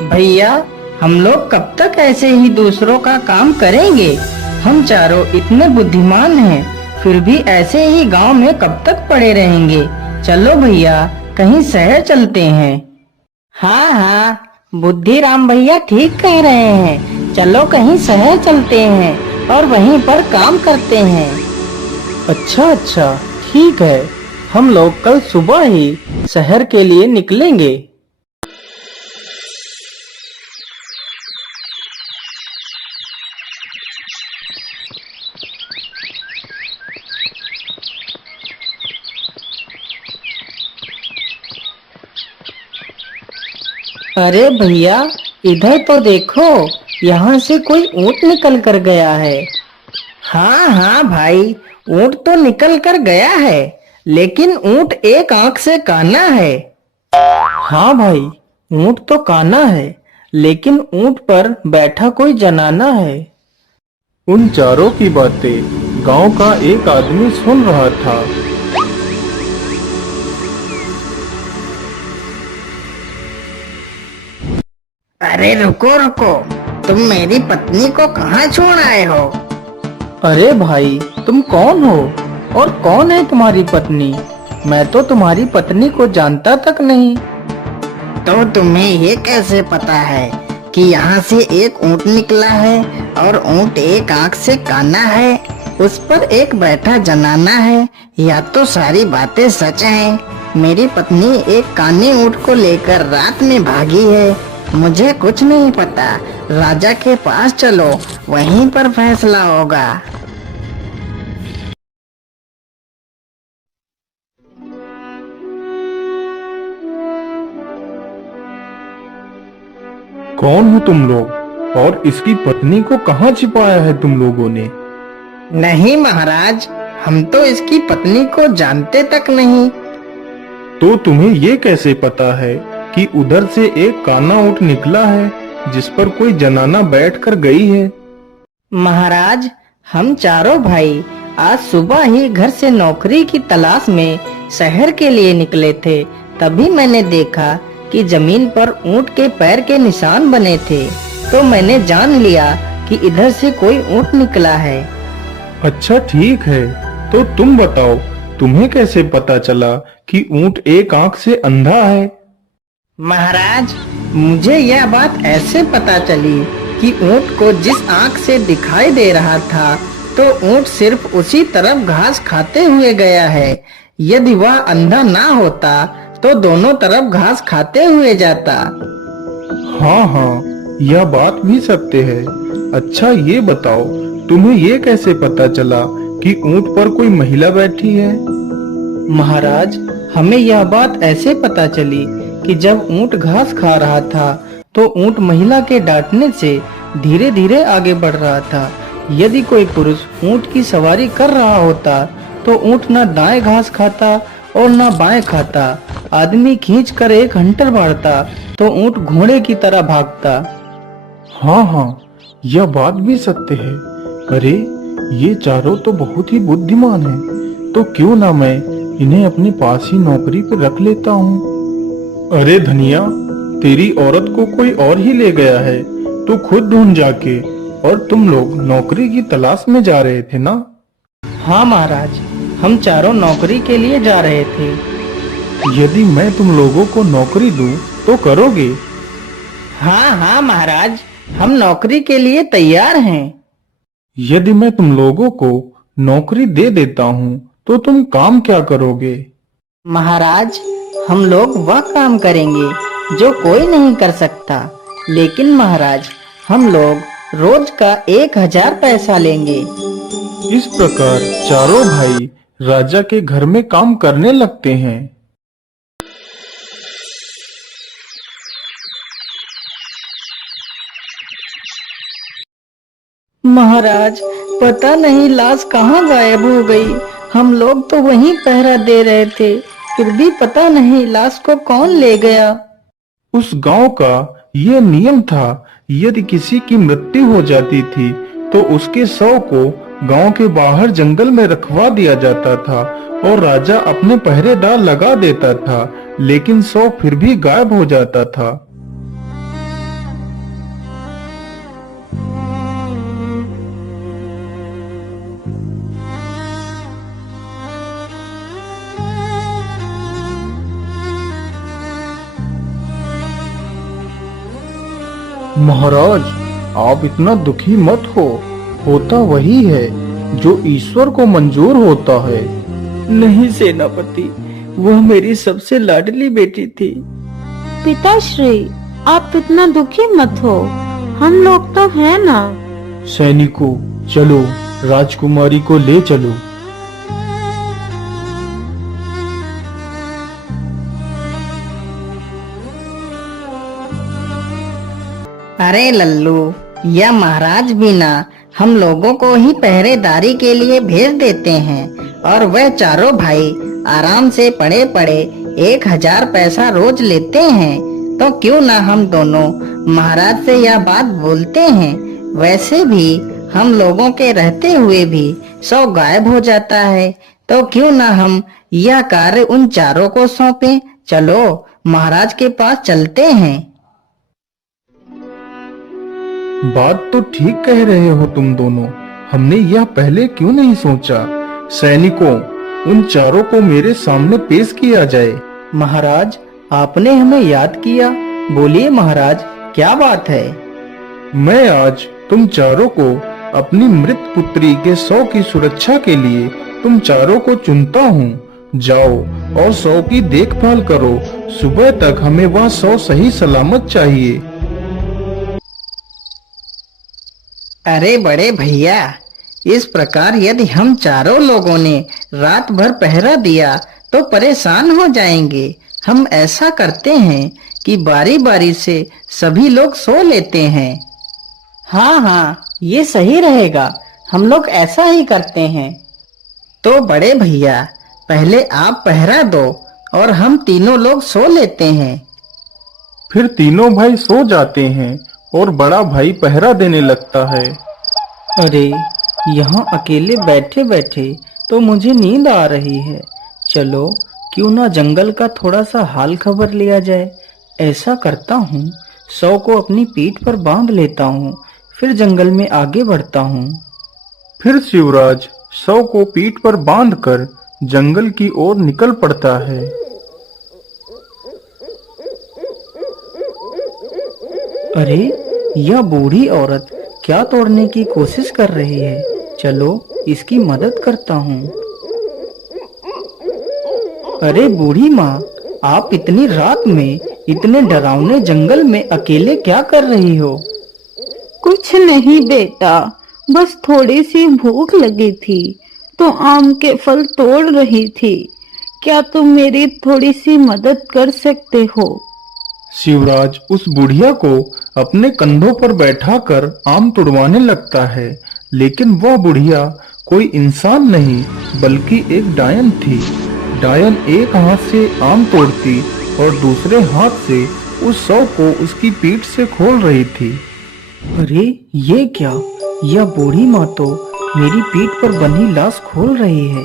भैया, हम लोग कब तक ऐसे ही दूसरों का काम करेंगे? हम चारों इतने बुद्धिमान हैं, फिर भी ऐसे ही गांव में कब तक पड़े रहेंगे? चलो भैया, कहीं शहर चलते हैं। हाँ हाँ, बुद्धिराम भैया ठीक कह रहे हैं। चलो कहीं शहर चलते हैं और वहीं पर काम करते हैं। अच्छा अच्छा, ठीक है। हम लोग कल सुबह ही शहर के लिए निकलेंगे। अरे भैया, इधर तो देखो, यहाँ से कोई ऊँट निकल कर गया है। हाँ हाँ भाई, ऊँट तो निकल कर गया है, लेकिन ऊँट एक आंख से काना है। हाँ भाई, ऊँट तो काना है, लेकिन ऊँट पर बैठा कोई जनाना है। उन चारों की बातें गांव का एक आदमी सुन रहा था। अरे रुको रुको, तुम मेरी पत्नी को कहाँ छोड़ आए हो? अरे भाई, तुम कौन हो और कौन है तुम्हारी पत्नी? मैं तो तुम्हारी पत्नी को जानता तक नहीं। तो तुम्हें ये कैसे पता है कि यहाँ से एक ऊँट निकला है और ऊँट एक आँख से काना है, उस पर एक बैठा जनाना है? या तो सारी बातें सच हैं। मेरी पत्नी एक काने ऊँट को लेकर रात में भागी है। मुझे कुछ नहीं पता। राजा के पास चलो, वहीं पर फैसला होगा। कौन हो तुम लोग और इसकी पत्नी को कहाँ छिपाया है तुम लोगों ने? नहीं महाराज, हम तो इसकी पत्नी को जानते तक नहीं। तो तुम्हें ये कैसे पता है कि उधर से एक काना ऊँट निकला है जिस पर कोई जनाना बैठकर गई है? महाराज, हम चारों भाई आज सुबह ही घर से नौकरी की तलाश में शहर के लिए निकले थे। तभी मैंने देखा कि जमीन पर ऊँट के पैर के निशान बने थे, तो मैंने जान लिया कि इधर से कोई ऊँट निकला है। अच्छा ठीक है, तो तुम बताओ, तुम्हें कैसे पता चला कि ऊँट एक आंख से अंधा है? महाराज, मुझे यह बात ऐसे पता चली कि ऊँट को जिस आँख से दिखाई दे रहा था, तो ऊँट सिर्फ उसी तरफ घास खाते हुए गया है। यदि वह अंधा ना होता तो दोनों तरफ घास खाते हुए जाता। हाँ हाँ, यह बात भी सत्य है। अच्छा ये बताओ, तुम्हें ये कैसे पता चला कि ऊँट पर कोई महिला बैठी है? महाराज, हमें यह बात ऐसे पता चली कि जब ऊँट घास खा रहा था, तो ऊँट महिला के डांटने से धीरे धीरे आगे बढ़ रहा था। यदि कोई पुरुष ऊँट की सवारी कर रहा होता, तो ऊँट न दाएं घास खाता और न बाएं खाता। आदमी खींच कर एक हंटर मारता, तो ऊँट घोड़े की तरह भागता। हाँ हाँ, यह बात भी सत्य है। अरे, ये चारों तो बहुत ही बुद्धिमान हैं, तो क्यों ना मैं इन्हें अपने पास ही नौकरी पर रख लेता हूँ। अरे धनिया, तेरी औरत को कोई और ही ले गया है, तो खुद ढूंढ जाके। और तुम लोग नौकरी की तलाश में जा रहे थे ना? हाँ महाराज, हम चारों नौकरी के लिए जा रहे थे। यदि मैं तुम लोगों को नौकरी दूं, तो करोगे? हाँ हाँ महाराज, हम नौकरी के लिए तैयार हैं। यदि मैं तुम लोगों को नौकरी दे देता हूँ, तो तुम काम क्या करोगे? महाराज, हम लोग वह काम करेंगे जो कोई नहीं कर सकता। लेकिन महाराज, हम लोग रोज का 1000 पैसा लेंगे। इस प्रकार चारों भाई राजा के घर में काम करने लगते हैं। महाराज, पता नहीं लाश कहाँ गायब हो गई। हम लोग तो वहीं पहरा दे रहे थे, फिर भी पता नहीं लाश को कौन ले गया। उस गांव का यह नियम था, यदि किसी की मृत्यु हो जाती थी, तो उसके शव को गांव के बाहर जंगल में रखवा दिया जाता था और राजा अपने पहरेदार लगा देता था, लेकिन शव फिर भी गायब हो जाता था। महाराज, आप इतना दुखी मत हो। होता वही है जो ईश्वर को मंजूर होता है। नहीं सेनापति, वह मेरी सबसे लाडली बेटी थी। पिताश्री, आप इतना दुखी मत हो, हम लोग तो हैं ना। सैनिकों, चलो राजकुमारी को ले चलो। अरे लल्लू, यह महाराज भी ना हम लोगों को ही पहरेदारी के लिए भेज देते हैं और वह चारों भाई आराम से पड़े पड़े 1000 पैसा रोज लेते हैं। तो क्यों ना हम दोनों महाराज से यह बात बोलते हैं। वैसे भी हम लोगों के रहते हुए भी 100 गायब हो जाता है, तो क्यों ना हम यह कार्य उन चारों को सौंपें। चलो महाराज के पास चलते हैं। बात तो ठीक कह रहे हो तुम दोनों। हमने यह पहले क्यों नहीं सोचा। सैनिकों, उन चारों को मेरे सामने पेश किया जाए। महाराज, आपने हमें याद किया। बोलिए महाराज, क्या बात है। मैं आज तुम चारों को अपनी मृत पुत्री के 100 की सुरक्षा के लिए तुम चारों को चुनता हूँ। जाओ और 100 की देखभाल करो। सुबह तक हमें वह 100 सही सलामत चाहिए। अरे बड़े भैया, इस प्रकार यदि हम चारों लोगों ने रात भर पहरा दिया तो परेशान हो जाएंगे। हम ऐसा करते हैं कि बारी बारी से सभी लोग सो लेते हैं। हाँ हाँ, ये सही रहेगा। हम लोग ऐसा ही करते हैं। तो बड़े भैया, पहले आप पहरा दो और हम तीनों लोग सो लेते हैं। फिर तीनों भाई सो जाते हैं और बड़ा भाई पहरा देने लगता है। अरे, यहाँ अकेले बैठे बैठे तो मुझे नींद आ रही है। चलो क्यों ना जंगल का थोड़ा सा हाल खबर लिया जाए। ऐसा करता हूँ, 100 को अपनी पीठ पर बांध लेता हूँ, फिर जंगल में आगे बढ़ता हूँ। फिर शिवराज 100 को पीठ पर बांधकर जंगल की ओर निकल पड़ता है। अरे, यह बूढ़ी औरत क्या तोड़ने की कोशिश कर रही है। चलो इसकी मदद करता हूँ। अरे बूढ़ी माँ, आप इतनी रात में इतने डरावने जंगल में अकेले क्या कर रही हो। कुछ नहीं बेटा, बस थोड़ी सी भूख लगी थी तो आम के फल तोड़ रही थी। क्या तुम मेरी थोड़ी सी मदद कर सकते हो। शिवराज उस बुढ़िया को अपने कंधों पर बैठाकर आम तुड़वाने लगता है, लेकिन वह बुढ़िया कोई इंसान नहीं बल्कि एक डायन थी। डायन एक हाथ से आम तोड़ती और दूसरे हाथ से उस 100 को उसकी पीठ से खोल रही थी। अरे ये क्या, यह बूढ़ी माँ तो मेरी पीठ पर बंधी लाश खोल रही है।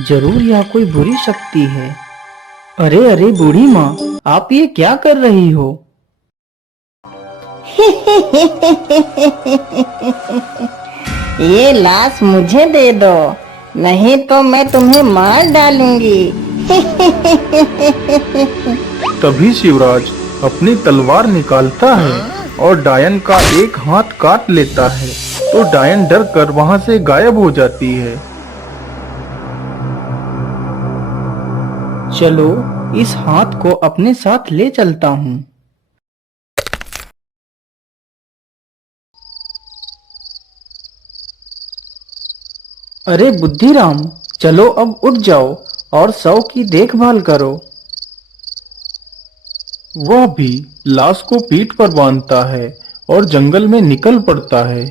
जरूर यह कोई बुरी शक्ति है। अरे अरे बूढ़ी माँ, आप ये क्या कर रही हो। ये लाश मुझे दे दो, नहीं तो मैं तुम्हें मार डालूंगी। तभी शिवराज अपनी तलवार निकालता है और डायन का एक हाथ काट लेता है, तो डायन डर कर वहां से गायब हो जाती है। चलो इस हाथ को अपने साथ ले चलता हूँ। अरे बुद्धिराम, चलो अब उठ जाओ और 100 की देखभाल करो। वह भी लाश को पीठ पर बांधता है और जंगल में निकल पड़ता है।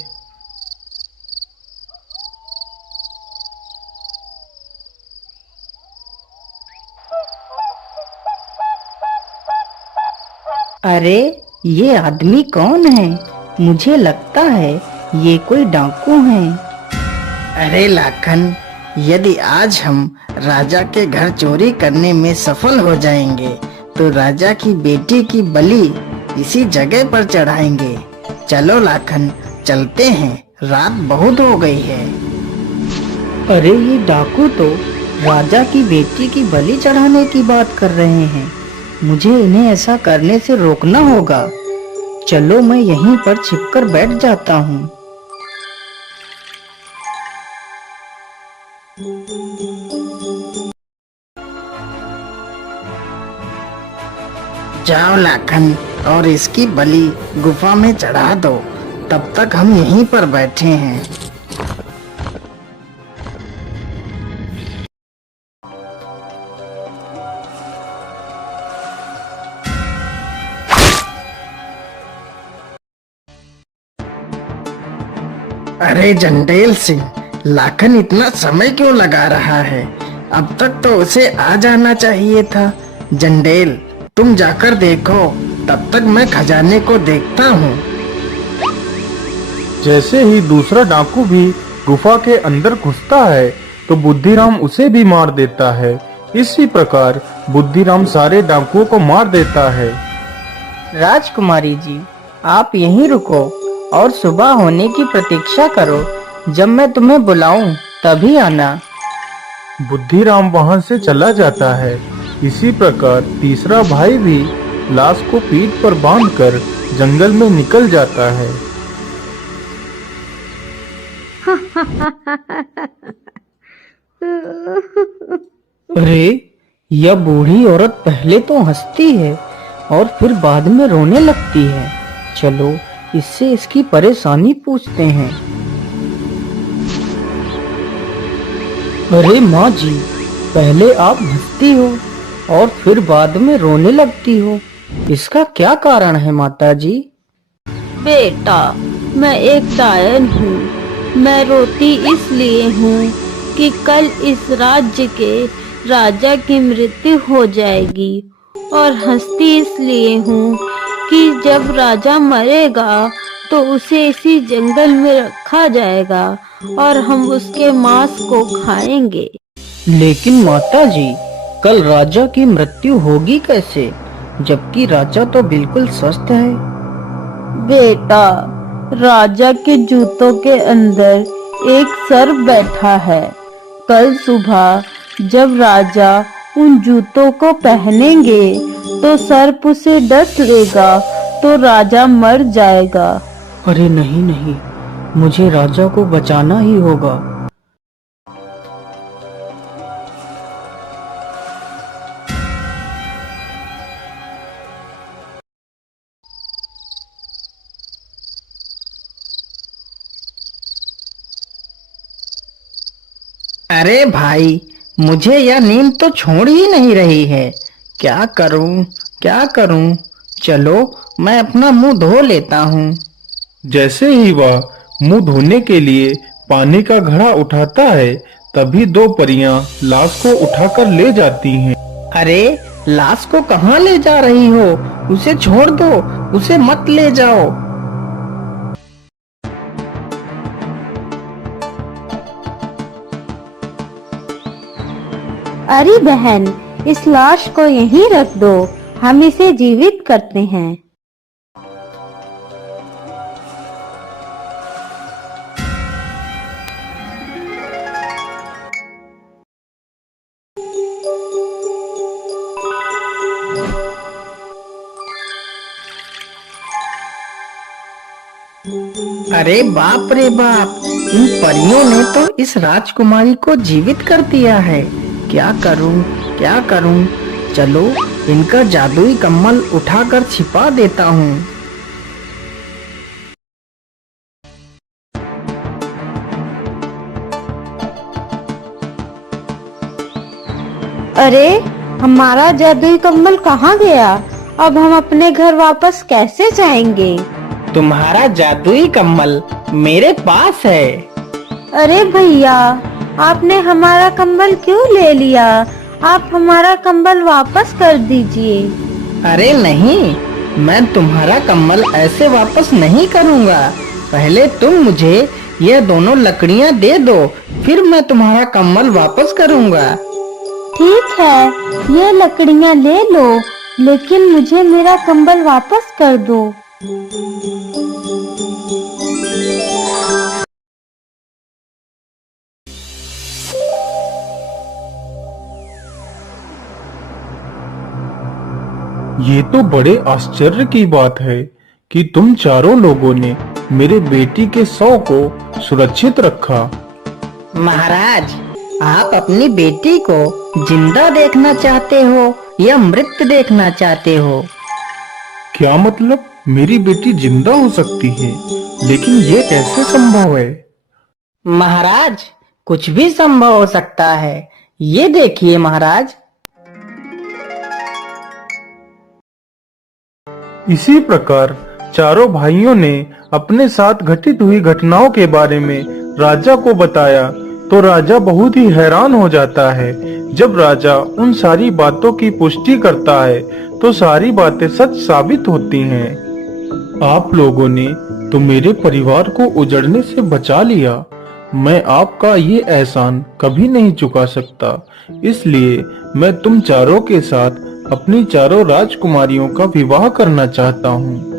अरे ये आदमी कौन है। मुझे लगता है ये कोई डाकू है। अरे लाखन, यदि आज हम राजा के घर चोरी करने में सफल हो जाएंगे तो राजा की बेटी की बलि इसी जगह पर चढ़ाएंगे। चलो लाखन, चलते हैं, रात बहुत हो गई है। अरे ये डाकू तो राजा की बेटी की बलि चढ़ाने की बात कर रहे हैं। मुझे इन्हें ऐसा करने से रोकना होगा। चलो मैं यहीं पर छिपकर बैठ जाता हूँ। जाओ लाखन, और इसकी बलि गुफा में चढ़ा दो। तब तक हम यहीं पर बैठे हैं। अरे जंडेल सिंह, लाखन इतना समय क्यों लगा रहा है? अब तक तो उसे आ जाना चाहिए था। जंडेल, तुम जाकर देखो, तब तक मैं खजाने को देखता हूँ। जैसे ही दूसरा डाकू भी गुफा के अंदर घुसता है तो बुद्धिराम उसे भी मार देता है। इसी प्रकार बुद्धिराम सारे डाकुओं को मार देता है। राजकुमारी जी, आप यहीं रुको और सुबह होने की प्रतीक्षा करो। जब मैं तुम्हें बुलाऊं तभी आना। बुद्धिराम वहां से चला जाता है। इसी प्रकार तीसरा भाई भी लाश को पीठ पर बांधकर जंगल में निकल जाता है। अरे, यह बूढ़ी औरत पहले तो हंसती है और फिर बाद में रोने लगती है। चलो इससे इसकी परेशानी पूछते हैं। अरे माँ जी, पहले आप हंसती हो और फिर बाद में रोने लगती हो, इसका क्या कारण है माता जी? बेटा, मैं एक डायन हूँ। मैं रोती इसलिए हूँ कि कल इस राज्य के राजा की मृत्यु हो जाएगी, और हंसती इसलिए हूँ कि जब राजा मरेगा तो उसे इसी जंगल में रखा जाएगा और हम उसके मांस को खाएंगे। लेकिन माता जी, कल राजा की मृत्यु होगी कैसे, जबकि राजा तो बिल्कुल स्वस्थ है? बेटा, राजा के जूतों के अंदर एक सर्प बैठा है। कल सुबह जब राजा उन जूतों को पहनेंगे तो सर्प उसे डस लेगा तो राजा मर जाएगा। अरे नहीं नहीं, मुझे राजा को बचाना ही होगा। अरे भाई, मुझे यह नींद तो छोड़ ही नहीं रही है। क्या करूं, क्या करूं? चलो मैं अपना मुंह धो लेता हूँ। जैसे ही वह मुंह धोने के लिए पानी का घड़ा उठाता है तभी दो परियां लाश को उठाकर ले जाती हैं। अरे, लाश को कहाँ ले जा रही हो? उसे छोड़ दो, उसे मत ले जाओ। अरे बहन, इस लाश को यहीं रख दो, हम इसे जीवित करते हैं। अरे बाप रे बाप, इन परियों ने तो इस राजकुमारी को जीवित कर दिया है। क्या करूं, क्या करूं? चलो इनका जादुई कम्बल उठाकर छिपा देता हूँ। अरे, हमारा जादुई कंबल कहाँ गया? अब हम अपने घर वापस कैसे जाएंगे? तुम्हारा जादुई कम्बल मेरे पास है। अरे भैया, आपने हमारा कंबल क्यों ले लिया? आप हमारा कंबल वापस कर दीजिए। अरे नहीं, मैं तुम्हारा कम्बल ऐसे वापस नहीं करूँगा। पहले तुम मुझे ये दोनों लकड़ियाँ दे दो, फिर मैं तुम्हारा कम्बल वापस करूँगा। ठीक है, ये लकड़ियाँ ले लो, लेकिन मुझे मेरा कंबल वापस कर दो। ये तो बड़े आश्चर्य की बात है कि तुम चारों लोगों ने मेरे बेटी के शव को सुरक्षित रखा। महाराज, आप अपनी बेटी को जिंदा देखना चाहते हो या मृत देखना चाहते हो? क्या मतलब? मेरी बेटी जिंदा हो सकती है, लेकिन ये कैसे संभव है? महाराज, कुछ भी संभव हो सकता है। ये देखिए महाराज। इसी प्रकार चारों भाइयों ने अपने साथ घटित हुई घटनाओं के बारे में राजा को बताया, तो राजा बहुत ही हैरान हो जाता है। जब राजा उन सारी बातों की पुष्टि करता है तो सारी बातें सच साबित होती हैं। आप लोगों ने तो मेरे परिवार को उजड़ने से बचा लिया। मैं आपका ये एहसान कभी नहीं चुका सकता, इसलिए मैं तुम चारों के साथ अपनी चारों राजकुमारियों का विवाह करना चाहता हूँ।